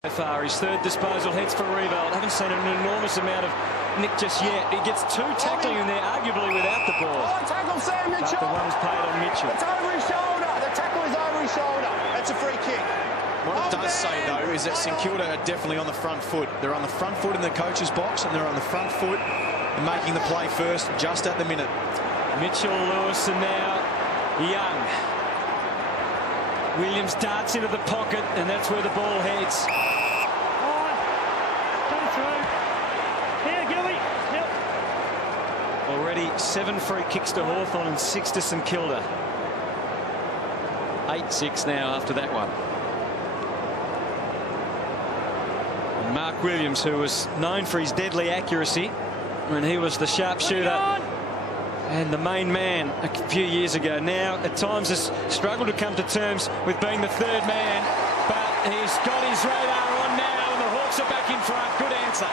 So far, his third disposal heads for Riewoldt. Haven't seen an enormous amount of Nick just yet. He gets two tackling in there, arguably without the ball. Oh, tackle Sam Mitchell. But the one's played on Mitchell. It's over his shoulder. The tackle is over his shoulder. That's a free kick. What it does say, though, is that St Kilda are definitely on the front foot. They're on the front foot in the coach's box, and they're on the front foot and making the play first just at the minute. Mitchell, Lewis, and now Young. Williams darts into the pocket, and that's where the ball heads. Already 7 free kicks to Hawthorn and 6 to St Kilda. 8-6 now after that one. And Mark Williams, who was known for his deadly accuracy when he was the sharpshooter and the main man a few years ago, now at times has struggled to come to terms with being the third man, but he's got his radar on now and the Hawks are back in front. Good answer.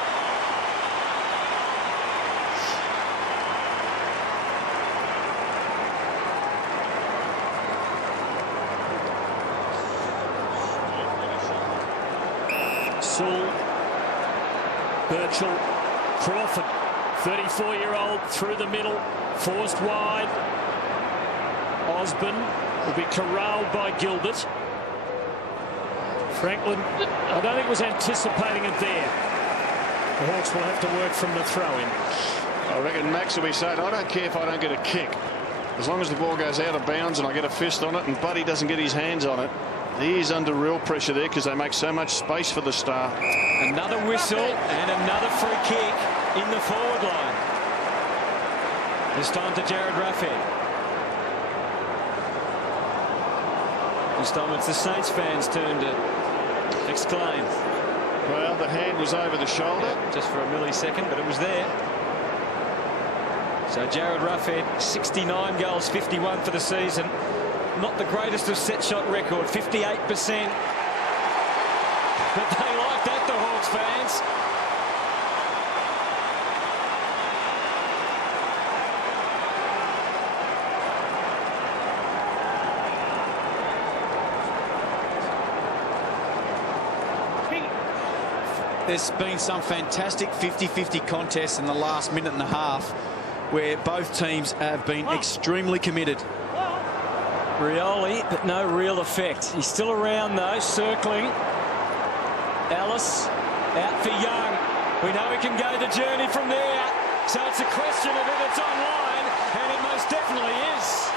Sewell, Birchall, Crawford, 34-year-old through the middle, forced wide. Osborne will be corralled by Gilbert. Franklin, I don't think was anticipating it there. The Hawks will have to work from the throw-in. I reckon Max will be saying, I don't care if I don't get a kick. As long as the ball goes out of bounds and I get a fist on it and Buddy doesn't get his hands on it. He is under real pressure there because they make so much space for the Star. Another whistle and another free kick in the forward line. This time to Jared Ruffhead. This time it's the Saints fans' turn to exclaim. Well, the hand was over the shoulder. Just for a millisecond, but it was there. So Jared Ruffhead, 69 goals, 51 for the season. Not the greatest of set shot record, 58%. But they like that, the Hawks fans. There's been some fantastic 50-50 contests in the last minute and a half where both teams have been extremely committed. Rioli, but no real effect. He's still around, though, circling. Ellis out for Young. We know he can go the journey from there. So it's a question of if it's online, and it most definitely is.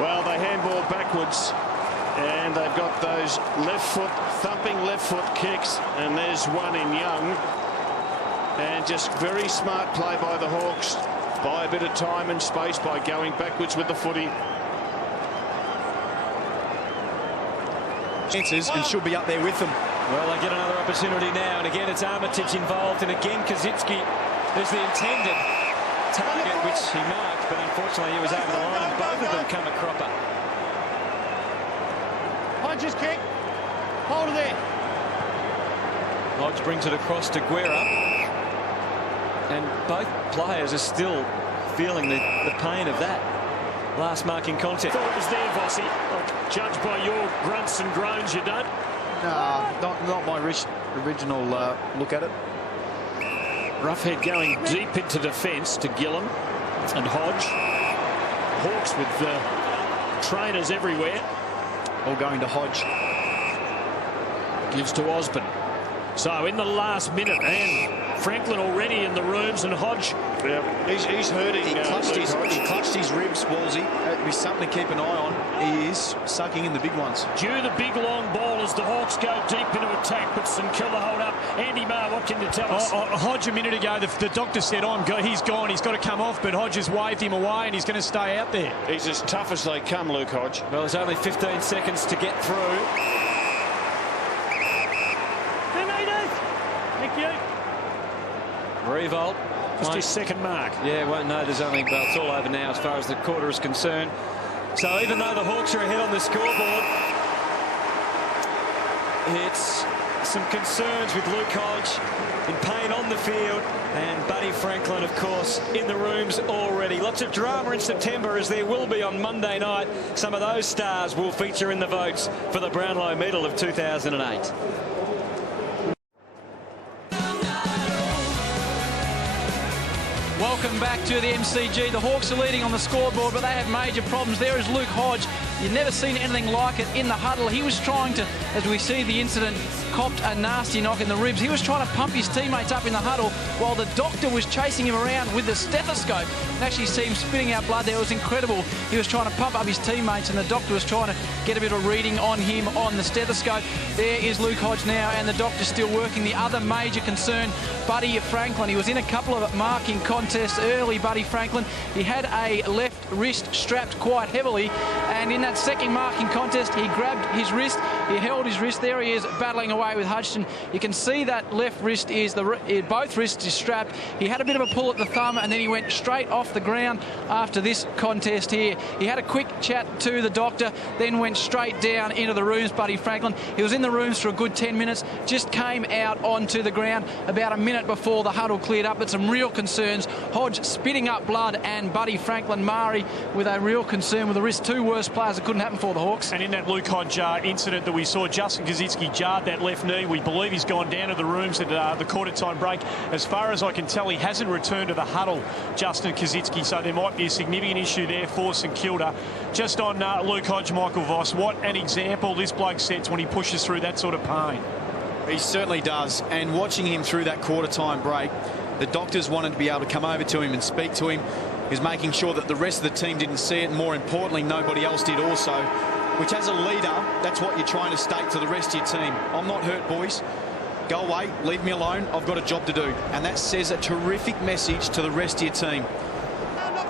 Well, they handball backwards and they've got those thumping left foot kicks, and there's one in Young. And just very smart play by the Hawks. Buy a bit of time and space by going backwards with the footy. Chances and should be up there with them. Well, they get another opportunity now, and again it's Armitage involved, and again Kaczynski is the intended target, which he marked, but unfortunately he was over the line, and both of them come a cropper. Hodges kick. Hold it there. Hodge brings it across to Guerra, and both players are still feeling the pain of that last marking contact. Thought it was there, Vossi. I'll judge by your grunts and groans, you don't? Not my original look at it. Ruffhead going deep into defence to Gillen and Hodge. Hawks with trainers everywhere. All going to Hodge. Gives to Osborne. So in the last minute, and Franklin already in the rooms, and Hodge. Yeah, he's hurting. He clutched his ribs, Wallsy. That'd be something to keep an eye on. He is sucking in the big ones. Due the big long ball as the Hawks go deep into attack, but St Kilda hold up. Andy Marr, what can you tell us? Hodge a minute ago, the doctor said, he's gone, he's got to come off, but Hodge has waved him away and he's going to stay out there. He's as tough as they come, Luke Hodge. Well, there's only 15 seconds to get through. Thank you. Riewoldt. Just his second mark. Yeah, well, no, there's only, well, it's all over now as far as the quarter is concerned. So even though the Hawks are ahead on the scoreboard, it's some concerns with Luke Hodge in pain on the field, and Buddy Franklin, of course, in the rooms already. Lots of drama in September, as there will be on Monday night. Some of those stars will feature in the votes for the Brownlow Medal of 2008. Welcome back to the MCG. The Hawks are leading on the scoreboard, but they have major problems. There is Luke Hodge. You've never seen anything like it in the huddle. He was trying to, as we see the incident, copped a nasty knock in the ribs. He was trying to pump his teammates up in the huddle while the doctor was chasing him around with the stethoscope. And actually see him spitting out blood there. It was incredible. He was trying to pump up his teammates, and the doctor was trying to get a bit of reading on him on the stethoscope. There is Luke Hodge now, and the doctor's still working. The other major concern, Buddy Franklin. He was in a couple of marking contests early, Buddy Franklin. He had a left wrist strapped quite heavily, and in that second marking contest, he grabbed his wrist. He held his wrist. There he is, battling away with Hodgson. You can see that left wrist is both wrists is strapped. He had a bit of a pull at the thumb, and then he went straight off the ground after this contest here. He had a quick chat to the doctor, then went straight down into the rooms, Buddy Franklin. He was in the rooms for a good 10 minutes, just came out onto the ground about a minute before the huddle cleared up, but some real concerns. Hodge spitting up blood, and Buddy Franklin, Mari, with a real concern with the wrist. Two worst players. It couldn't happen for the Hawks. And in that Luke Hodge incident that we saw, Justin Koschitzke jarred that left knee. We believe he's gone down to the rooms at the quarter time break. As far as I can tell, he hasn't returned to the huddle, Justin Koschitzke, so there might be a significant issue there for St Kilda. Just on Luke Hodge, Michael Voss, what an example this bloke sets when he pushes through that sort of pain. He certainly does, and watching him through that quarter time break, the doctors wanted to be able to come over to him and speak to him. He's making sure that the rest of the team didn't see it, and more importantly, nobody else did also, which as a leader, that's what you're trying to state to the rest of your team. I'm not hurt, boys. Go away, leave me alone, I've got a job to do. And that says a terrific message to the rest of your team.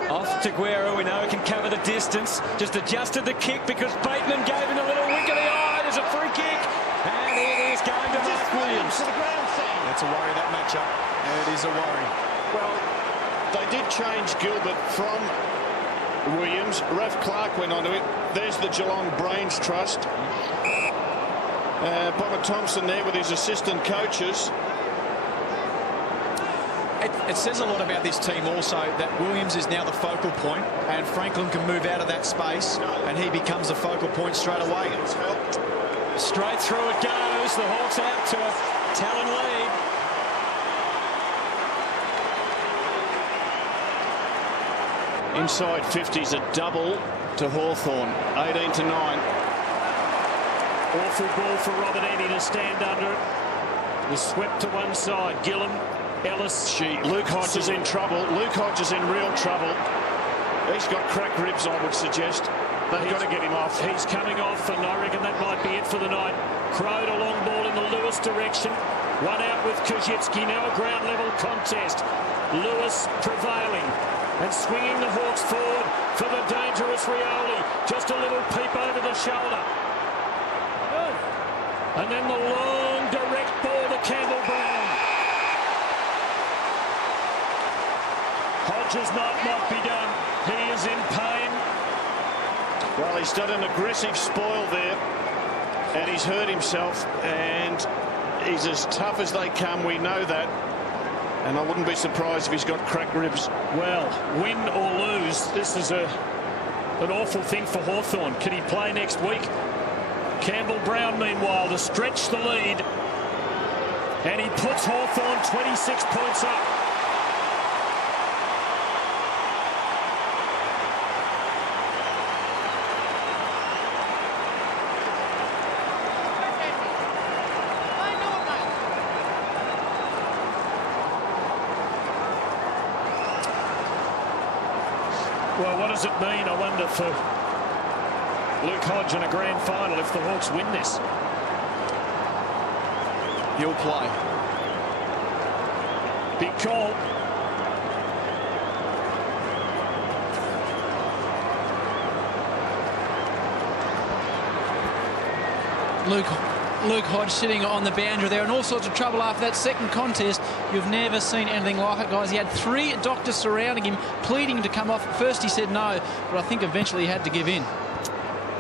Off to Guerra, we know he can cover the distance. Just adjusted the kick because Bateman gave him a little wink of the eye. There's a free kick, and it is going to Mark Williams. To the ground scene. That's a worry, that matchup. It is a worry. Well, they did change Gilbert from Williams. Raf Clark went onto it. There's the Geelong Brains Trust. Bonner Thompson there with his assistant coaches. It says a lot about this team also that Williams is now the focal point, and Franklin can move out of that space, and he becomes the focal point straight away. Straight through it goes. The Hawks out to a Talon lead. Inside 50's a double to Hawthorn. 18-9. Awful ball for Robert Eddy to stand under it. Was swept to one side. Gillam, Ellis. Luke Hodge is in trouble. Luke Hodge is in real trouble. He's got cracked ribs, I would suggest. They've got to get him off. He's coming off, and I reckon that might be it for the night. Crowed a long ball in the Lewis direction. One out with Koschitzke. Now a ground level contest. Lewis prevailing and swinging the Hawks forward for the dangerous Rioli. Just a little peep over the shoulder. And then the long direct ball to Campbell Brown. Hodge's night might be done. He is in pain. Well, he's done an aggressive spoil there, and he's hurt himself, and he's as tough as they come. We know that. And I wouldn't be surprised if he's got cracked ribs. Well, win or lose, this is an awful thing for Hawthorn. Can he play next week? Campbell Brown, meanwhile, to stretch the lead. And he puts Hawthorn 26 points up. Well, what does it mean, I wonder, for Luke Hodge in a grand final if the Hawks win this? He'll play. Big call. Luke Hodge sitting on the boundary there, in all sorts of trouble after that second contest. You've never seen anything like it, guys. He had three doctors surrounding him, pleading to come off. At first he said no, but I think eventually he had to give in.